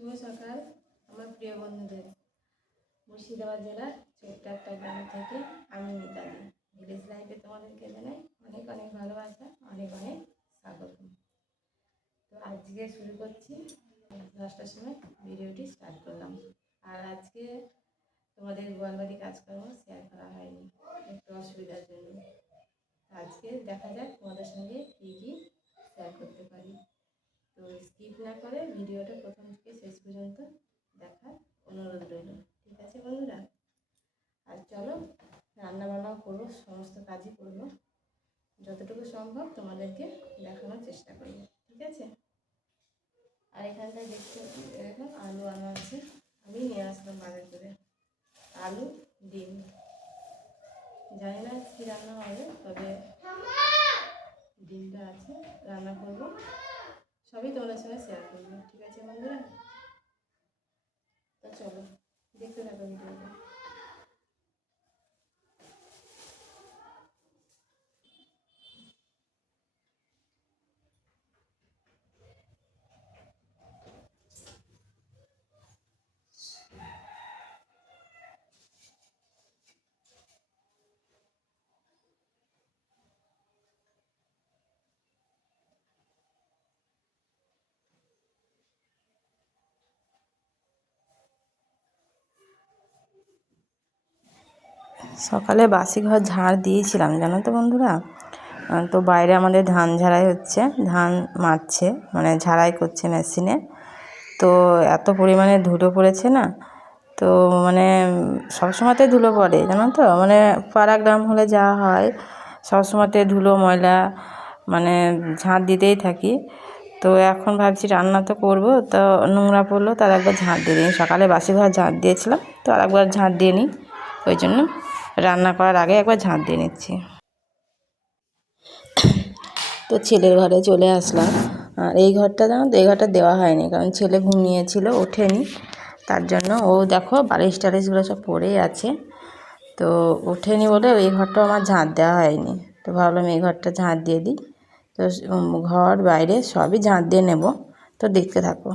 শুভ সকাল, আমার প্রিয় বন্ধুদের। মুর্শিদাবাদ জেলার ছোট্ট একটা গ্রাম থেকে আমি মিতালি। ভিলেজ লাইফে তোমাদেরকে জানাই অনেক অনেক ভালোবাসা, অনেক অনেক স্বাগত। তো আজকে শুরু করছি, দশটার সময় ভিডিওটি স্টার্ট করলাম। আর আজকে তোমাদের গোয়ালবাড়ি কাজকর্ম শেয়ার করা হয়নি, একটু অসুবিধার জন্য। আজকে দেখা যাক তোমাদের সঙ্গে কী কী শেয়ার করতে পারি। তো স্কিপ না করে ভিডিওটা প্রথম থেকে শেষ পর্যন্ত দেখার অনুরোধ রইল। ঠিক আছে বন্ধুরা? আর চলো রান্না বান্নাও করব, সমস্ত কাজই করব। যতটুকু সম্ভব তোমাদেরকে দেখানোর চেষ্টা করব ঠিক আছে? আর এখানটায় দেখতে দেখো আলু আনা আছে। আমি নিয়ে আসলাম বাজার করে। আলু, ডিম। জানি না কী রান্না হবে, তবে ডিমটা আছে, রান্না করব। সবই তোমাদের সঙ্গে শেয়ার করব ঠিক আছে বন্ধুরা? তো চলো দেখতে থাকো ভিডিওটা সকালে বাসি ঘর ঝাড় দিয়েছিলাম, জানো তো বন্ধুরা? তো বাইরে আমাদের ধান ঝাড়াই হচ্ছে, ধান মারছে মানে ঝাড়াই করছে মেশিনে। তো এত পরিমাণে ধুলো পড়েছে না, তো মানে সবসময়তে ধুলো পড়ে, জানো তো? মানে পাড়া গ্রাম হলে যা হয়, সবসময়তে ধুলো, ময়লা মানে ঝাঁট দিতেই থাকি। তো এখন ভাবছি রান্না তো করব, তো নোংরা পড়ল, তার একবার ঝাঁট দিয়ে দিই। সকালে বাসি ঘর ঝাঁট দিয়েছিলাম, তো আর একবার ঝাঁট দিয়ে নিই, ওই জন্য। রান্না করার আগে একবার ঝাঁট দিয়ে নিচ্ছি। তো ছেলের ঘরে চলে আসলাম। আর এই ঘরটা জানো তো, এই ঘরটা দেওয়া হয়নি, কারণ ছেলে ঘুমিয়েছিল, ওঠেনি। তার জন্য ও দেখো বালিশ টালিশগুলো সব পড়েই আছে। তো ওঠেনি বলে এই ঘরটাও আমার ঝাঁট দেওয়া হয়নি। তো ভাবলাম এই ঘরটা ঝাঁট দিয়ে দিই। তো ঘর বাইরে সবই ঝাঁট দিয়ে নেব। তো দেখতে থাকো।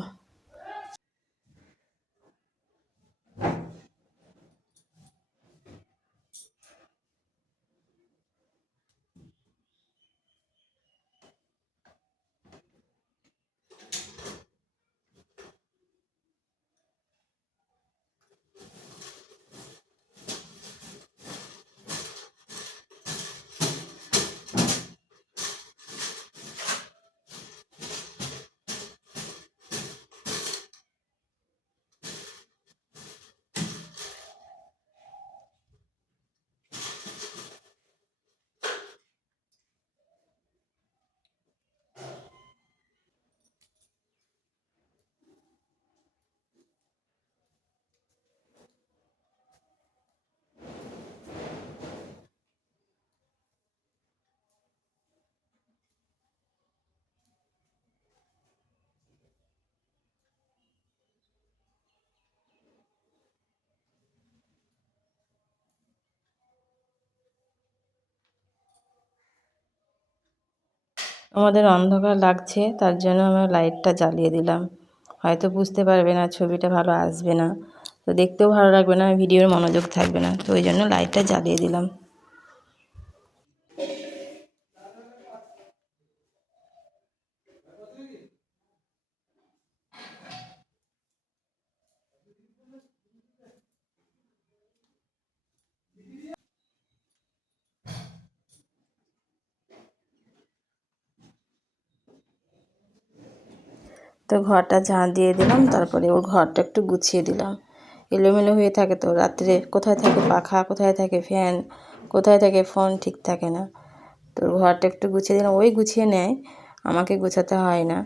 আমাদের অন্ধকার লাগছে, তার জন্য আমরা লাইটটা জ্বালিয়ে দিলাম। হয়তো বুঝতে পারবে না, ছবিটা ভালো আসবে না। তো দেখতেও ভালো লাগবে না, ভিডিওর মনোযোগ থাকবে না। তো ওই জন্য লাইটটা জ্বালিয়ে দিলাম। তো ঘরটা ঝাঁ দিয়ে দিলাম, তারপরে ওর ঘরটা একটু গুছিয়ে দিলাম। এলোমেলো হয়ে থাকে তো, রাত্রে কোথায় থাকে পাখা, কোথায় থাকে ফ্যান, কোথায় থাকে ফোন ঠিক থাকে না। তো ঘরটা একটু গুছিয়ে দিলাম, ওই গুছিয়ে নেয়, আমাকে গুছাতে হয় না।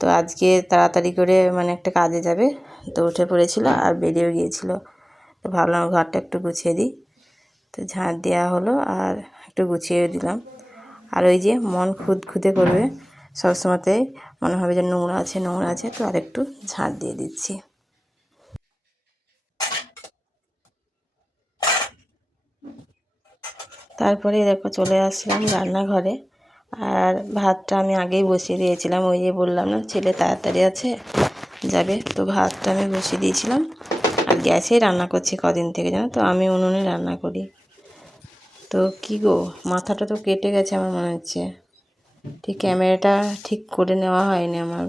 তো আজকে তাড়াতাড়ি করে মানে একটা কাজে যাবে, তো উঠে পড়েছিল আর বেরিয়েও গিয়েছিল। তো ভাবলাম ঘরটা একটু গুছিয়ে দিই। তো ঝাঁট দেওয়া হলো আর একটু গুছিয়ে দিলাম। আর ওই যে মন খুদ খুদে করবে সবসময়তে মনে হবে যে নোংরা আছে নোংরা আছে, তো আর একটু ঝাঁট দিয়ে দিচ্ছি। তারপরে দেখো চলে আসলাম রান্নাঘরে। আর ভাতটা আমি আগেই বসিয়ে দিয়েছিলাম, ওই যে বললাম না, ছেলে তাড়াতাড়ি আছে, যাবে, তো ভাতটা আমি বসিয়ে দিয়েছিলাম। আর গ্যাসেই রান্না করছি কদিন থেকে জানো তো, আমি উনুনে রান্না করি। তো কী গো, মাথাটা তো কেটে গেছে আমার মনে হচ্ছে। ঠিক ক্যামেরাটা ঠিক করে নেওয়া হয়নি আমার।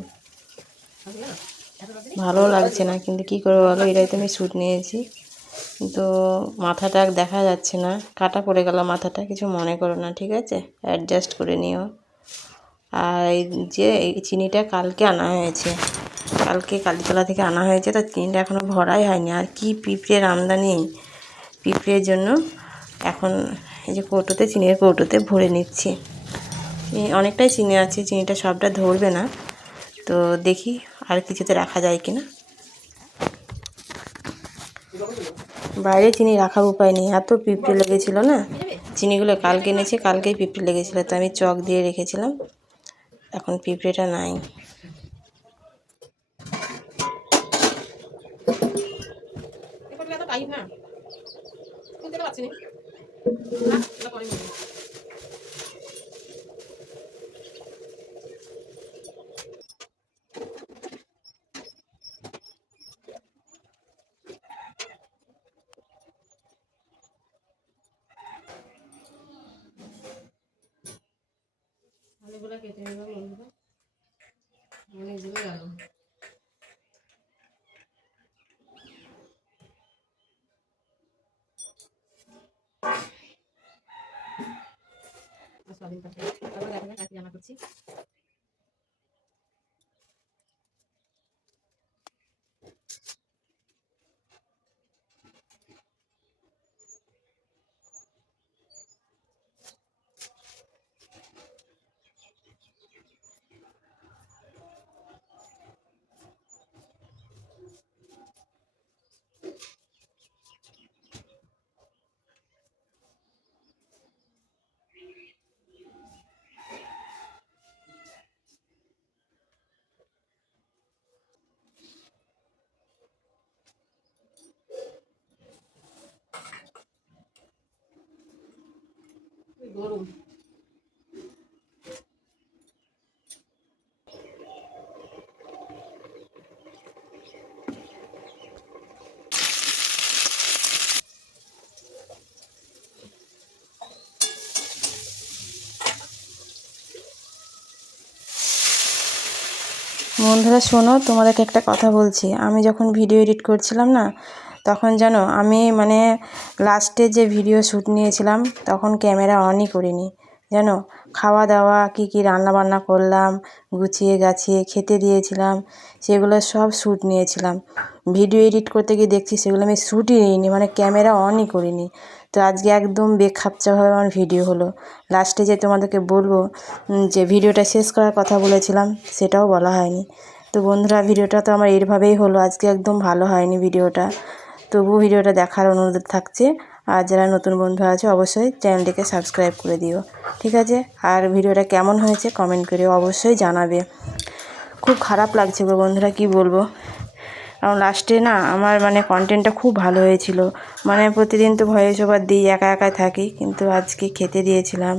ভালো লাগছে না, কিন্তু কী করব বলো? এটাই তো আমি শ্যুট নিয়েছি। কিন্তু মাথাটা দেখা যাচ্ছে না। কাটা পড়ে গেল মাথাটা, কিছু মনে করো না, ঠিক আছে? অ্যাডজাস্ট করে নিও। আর এই যে এই চিনিটা কালকে আনা হয়েছে, কালকে কালীতলা থেকে আনা হয়েছে, তো চিনিটা এখনও ভরাই হয়নি। আর কি পিঁপড়ের আমদানি, পিঁপড়ের জন্য এখন এই যে কৌটোতে, চিনির কৌটোতে ভরে নিচ্ছি। অনেকটাই চিনি আছে চিনিটা সবটা ধরবে না। তো দেখি আর কিছুতে রাখা যায় কি না বাইরে চিনি রাখার উপায় নেই। এত পিঁপড়ে লেগেছিল না? চিনিগুলো কালকে এনেছে, কালকেই পিঁপড়ে লেগেছিলো। তো আমি চক দিয়ে রেখেছিলাম। এখন পিঁপড়েটা নাই। আলুগুলো কেটে নিলাম বন্ধুরা। অনেকগুলো আলু সয়াবিন দেখা যাক কাকি রান্না করছি। গরম। বন্ধুরা শোনো তোমাদেরকে একটা কথা বলছি। আমি যখন ভিডিও এডিট করছিলাম না তখন জানো আমি মানে লাস্টে যে ভিডিও শ্যুট নিয়েছিলাম, তখন ক্যামেরা অনই করিনি। যেন খাওয়া দাওয়া কী কী রান্না বান্না করলাম, গুছিয়ে গাছিয়ে খেতে দিয়েছিলাম, সেগুলো সব শ্যুট নিয়েছিলাম। ভিডিও এডিট করতে গিয়ে দেখছি সেগুলো আমি শ্যুটই নিইনি মানে ক্যামেরা অনই করিনি। তো আজকে একদম বেখাপচাভাবে আমার ভিডিও হলো। লাস্টে যে তোমাদেরকে বলব যে ভিডিওটা শেষ করার কথা বলেছিলাম, সেটাও বলা হয়নি। তো বন্ধুরা ভিডিওটা তো আমার এরভাবেই হলো, আজকে একদম ভালো হয়নি ভিডিওটা তবু ভিডিওটা দেখার অনুরোধ থাকছে। আর যারা নতুন বন্ধু আছে, অবশ্যই চ্যানেলটিকে সাবস্ক্রাইব করে দিও। ঠিক আছে? আর ভিডিওটা কেমন হয়েছে কমেন্ট করে অবশ্যই জানাবে। খুব খারাপ লাগছে গো বন্ধুরা, কি বলব? কারণ লাস্টে না আমার মানে কন্টেন্টটা খুব ভালো হয়েছিল। মানে প্রতিদিন তো ভয়েস ওভার দিই, একা একা থাকি। কিন্তু আজকে খেতে দিয়েছিলাম।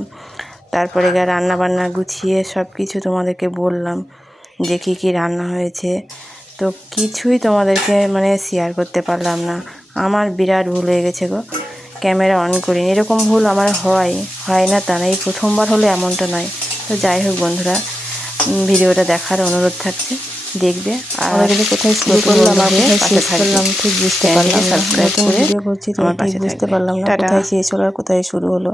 তারপরে গিয়ে রান্না বান্না গুছিয়ে সব কিছু তোমাদেরকে বললাম যে কী কী রান্না হয়েছে। তো কিছুই তোমাদেরকে মানে শেয়ার করতে পারলাম না। আমার বিরাট ভুল হয়ে গেছে গো। ক্যামেরা অন করিনি। এরকম ভুল আমার হয় হয় না তা না। এই প্রথমবার হলে এমনটা নয়। তো যাই হোক বন্ধুরা ভিডিওটা দেখার অনুরোধ থাকছে। দেখবে আর আমাদের কোথায় শুরু করলাম? আর কোথায় পাশে শেষ করলাম? ঠিক বুঝতে পারলাম না। নতুন ভিডিও করছি তোমার পাশে বুঝতে পারলাম না। কোথায় শেষ হলো আর কোথায় শুরু হলো।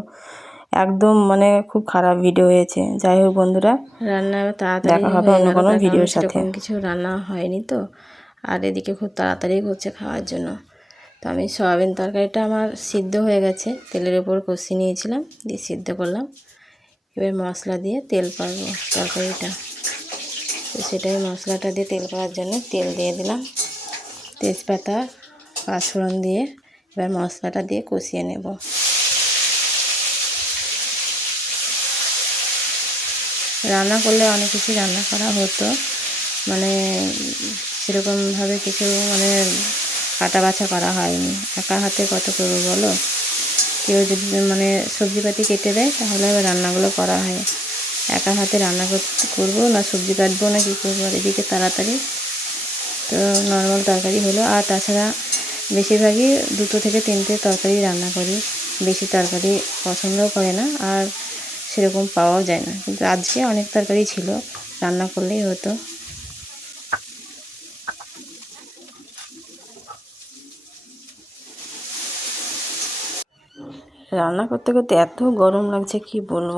একদম মানে খুব খারাপ ভিডিও হয়েছে। যাই হোক বন্ধুরা রান্না তাড়াতাড়ি দেখা হবে অন্য কোনো ভিডিওর সাথে। কিছু রান্না হয়নি তো। আর এদিকে খুব তাড়াতাড়ি হচ্ছে খাওয়ার জন্য। তো আমি সয়াবিন তরকারিটা আমার সিদ্ধ হয়ে গেছে। তেলের উপর কষিয়ে নিয়েছিলাম দিয়ে সিদ্ধ করলাম। এবার মশলা দিয়ে তেল পারব তরকারিটা। তো সেটাই মশলাটা দিয়ে তেল পাওয়ার জন্য তেল দিয়ে দিলাম। তেজপাতা পাঁচফোড়ন দিয়ে এবার মশলাটা দিয়ে কষিয়ে নেব। রান্না করলে অনেক কিছু রান্না করা হতো। মানে সেরকমভাবে কিছু মানে কাটা বাছা করা হয়নি। একা হাতে কত করব বলো? কেউ যদি মানে সবজিপাতি কেটে দেয়, তাহলে আবার রান্নাগুলো করা হয়। একা হাতে রান্না করব না সবজি কাটবো না কী করব? আর এদিকে তাড়াতাড়ি। তো নর্মাল তরকারি হলো। আর তাছাড়া বেশিরভাগই দুটো থেকে তিনটে তরকারি রান্না করি। বেশি তরকারি পছন্দও করে না। আর সেরকম পাওয়াও যায় না। কিন্তু আজকে অনেক তরকারি ছিল, রান্না করলেই হতো। রান্না করতে করতে এত গরম লাগছে, কি বলব?